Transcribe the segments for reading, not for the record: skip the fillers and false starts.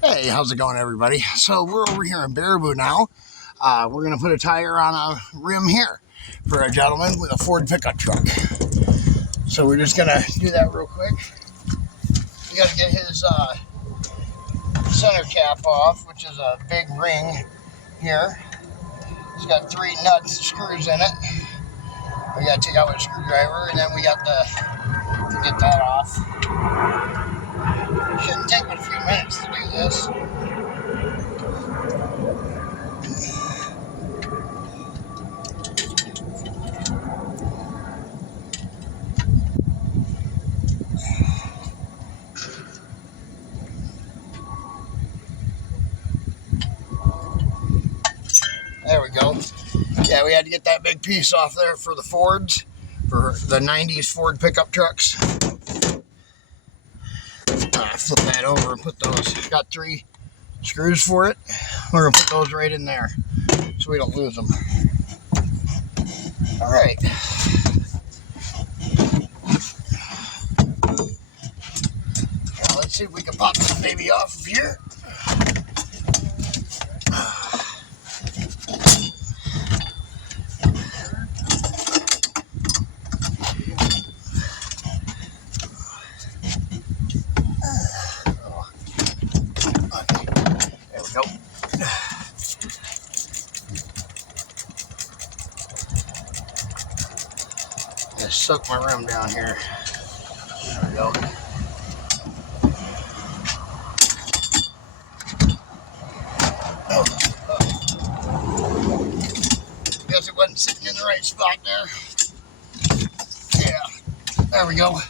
Hey, how's it going, everybody? So we're over here in Baraboo now. We're going to put a tire on a rim here for a gentleman with a Ford pickup truck. So we're just going to do that real quick. We got to get his center cap off, which is a big ring here. It's got 3 nuts, screws in it. We got to take out with a screwdriver, and then we got to get that off. Shouldn't take but a few minutes to do this. There we go. Yeah, we had to get that big piece off there for the Fords, for the 90s Ford pickup trucks. Flip that over and put those, got 3 screws for it. We're going to put those right in there so we don't lose them. All right. Now let's see if we can pop this baby off of here. Just suck my rim down here. There we go. Guess it wasn't sitting in the right spot there. Yeah, there we go.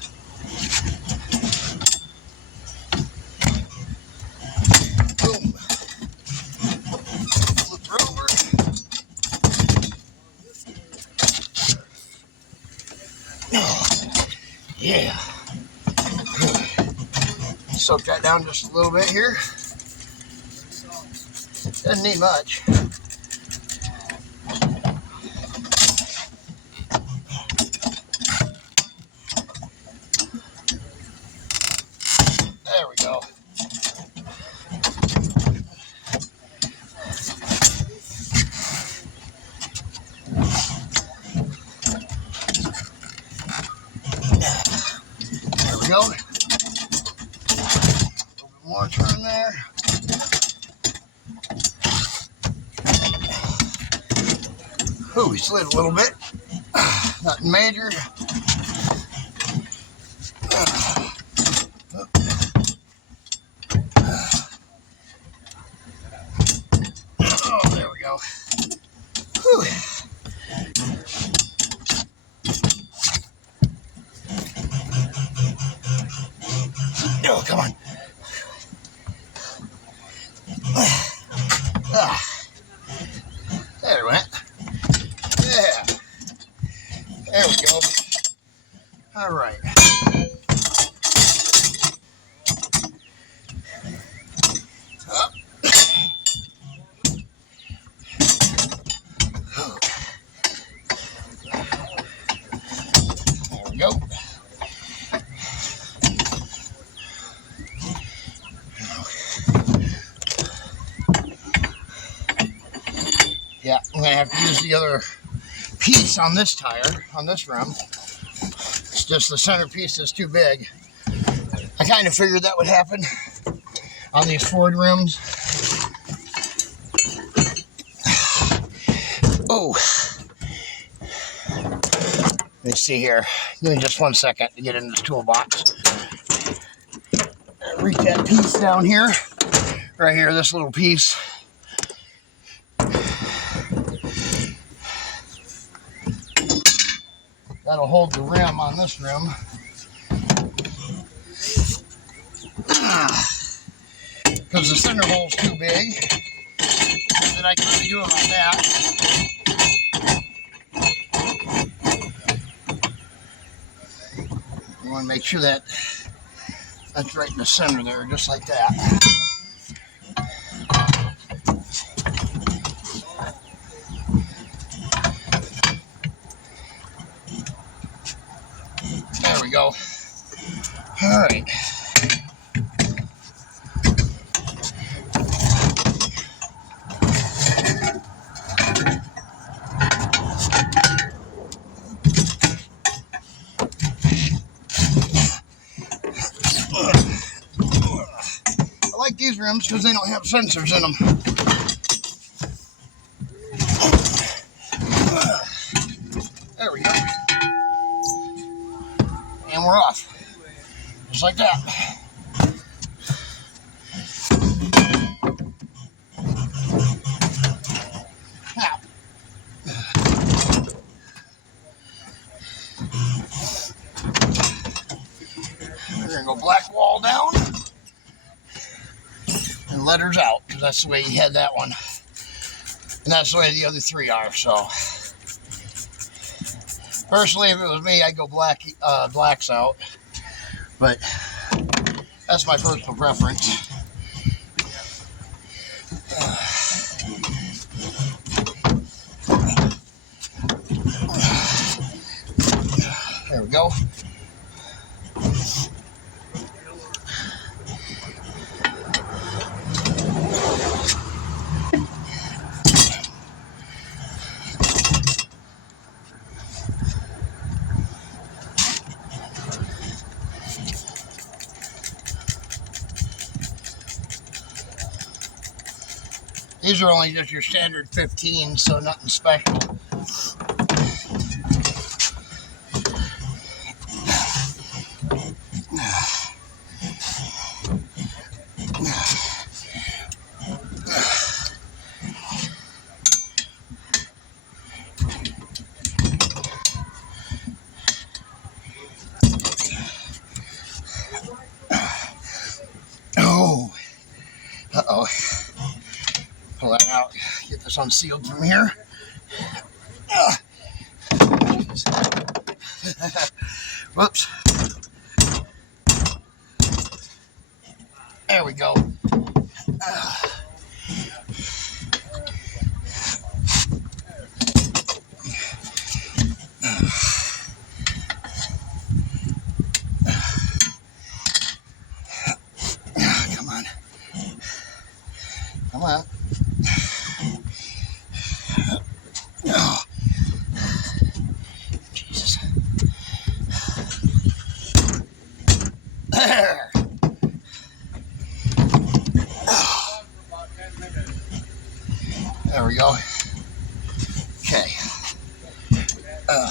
Boom. Flip her over. Yeah. Soak that down just a little bit here. Doesn't need much. There we go. There we go. A little bit more turn there. Ooh, we slid a little bit. Nothing major. Oh, there we go. Whew. Oh, come on. There we went. Yeah. There we go. All right. Up. There we go. Yeah, I'm going to have to use the other piece on this tire, on this rim. It's just the center piece is too big. I kind of figured that would happen on these Ford rims. Oh. Let me see here. Give me just 1 second to get in this toolbox. Reach that piece down here. Right here, this little piece. That'll hold the rim on this rim. Because the center hole's too big. Then I can really do it like that. You want to make sure that that's right in the center there, just like that. There we go. All right. like these rims because they don't have sensors in them. There we go. And we're off. Just like that. Now, we're going to go black wall down and letters out, because that's the way he had that one. And that's the way the other three are, so. Personally, if it was me, I'd go blacks out. But that's my personal preference. There we go. These are only just your standard 15, so nothing special. Oh, uh-oh. Pull that out, get this unsealed from here. Whoops. There we go. Come on. Come on. Oh. Jesus. There. Oh. There we go. Okay. A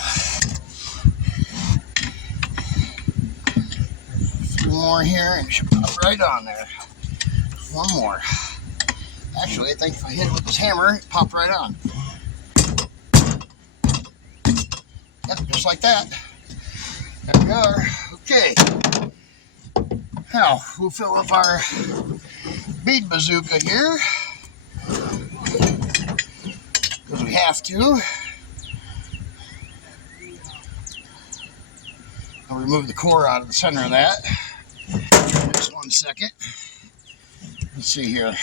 few more here and it should pop right on there. One more. Actually, I think if I hit it with this hammer, it popped right on. Yep, just like that. There we are. Okay. Now, we'll fill up our bead bazooka here. Because we have to. I'll remove the core out of the center of that. Just 1 second. Let's see here.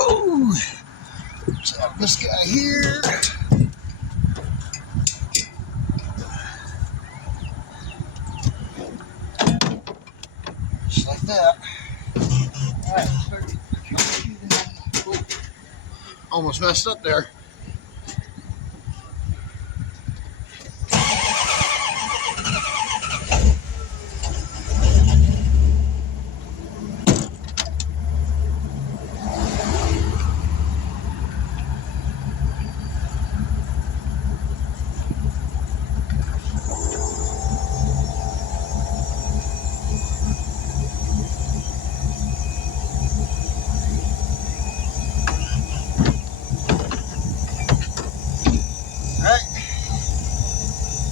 Oh, let's have this guy here. Just like that. All right, almost messed up there.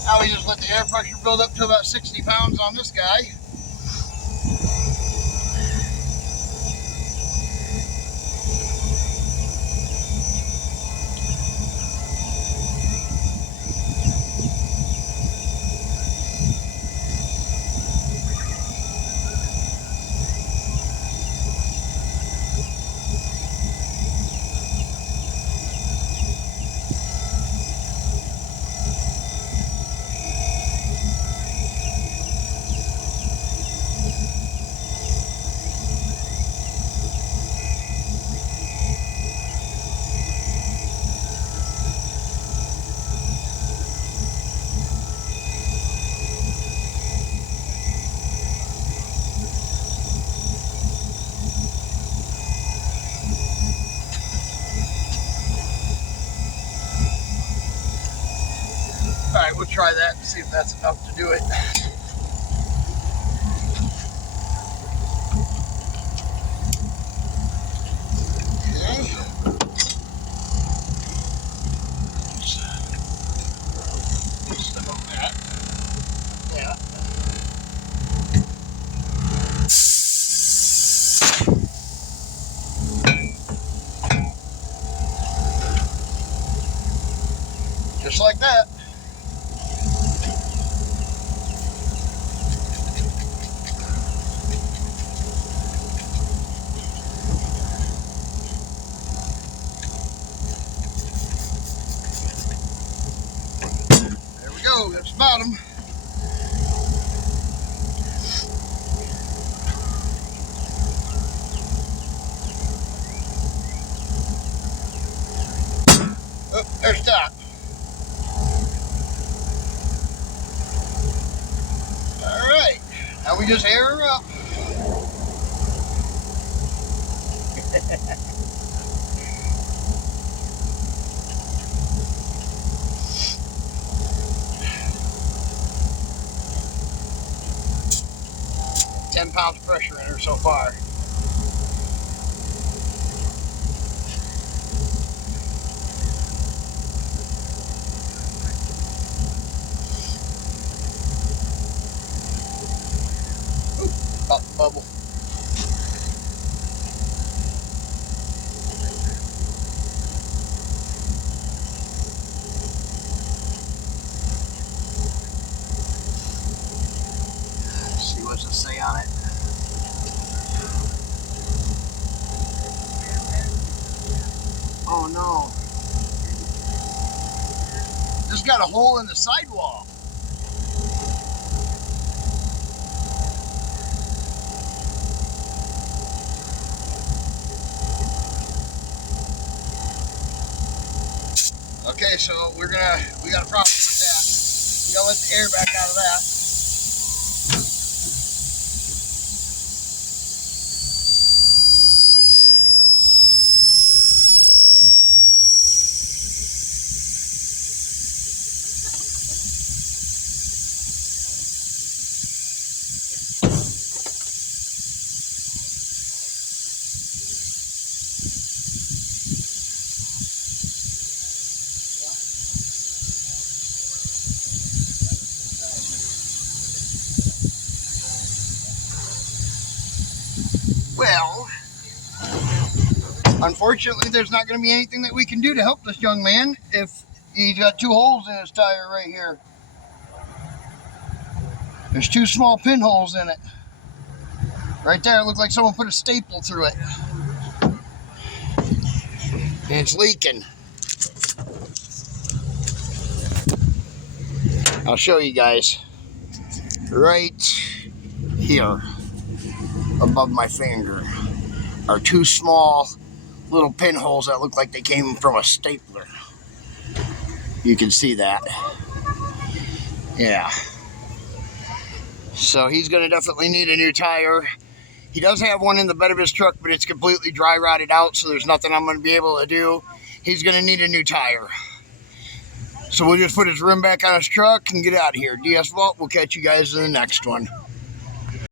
Now we just let the air pressure build up to about 60 pounds on this guy. right, we'll try that and see if that's enough to do it. Okay. Yeah. Just like that. There we go, that's the bottom. Oh, there's top. All right, now we just air her up. 10 pounds of pressure in her so far. Ooh, pop the bubble. Let's see what's it say on it. Oh no. Just got a hole in the sidewall. Okay, so we got a problem with that. We gotta let the air back out of that. Well, unfortunately, there's not going to be anything that we can do to help this young man if he's got 2 holes in his tire right here. There's 2 small pinholes in it. Right there, it looked like someone put a staple through it. And it's leaking. I'll show you guys. Right here, above my finger, are 2 small little pinholes that look like they came from a stapler. You can see that. Yeah. So he's going to definitely need a new tire. He does have one in the bed of his truck, but it's completely dry rotted out, so there's nothing I'm going to be able to do. He's going to need a new tire. So we'll just put his rim back on his truck and get out of here. DS Vault, we'll catch you guys in the next one.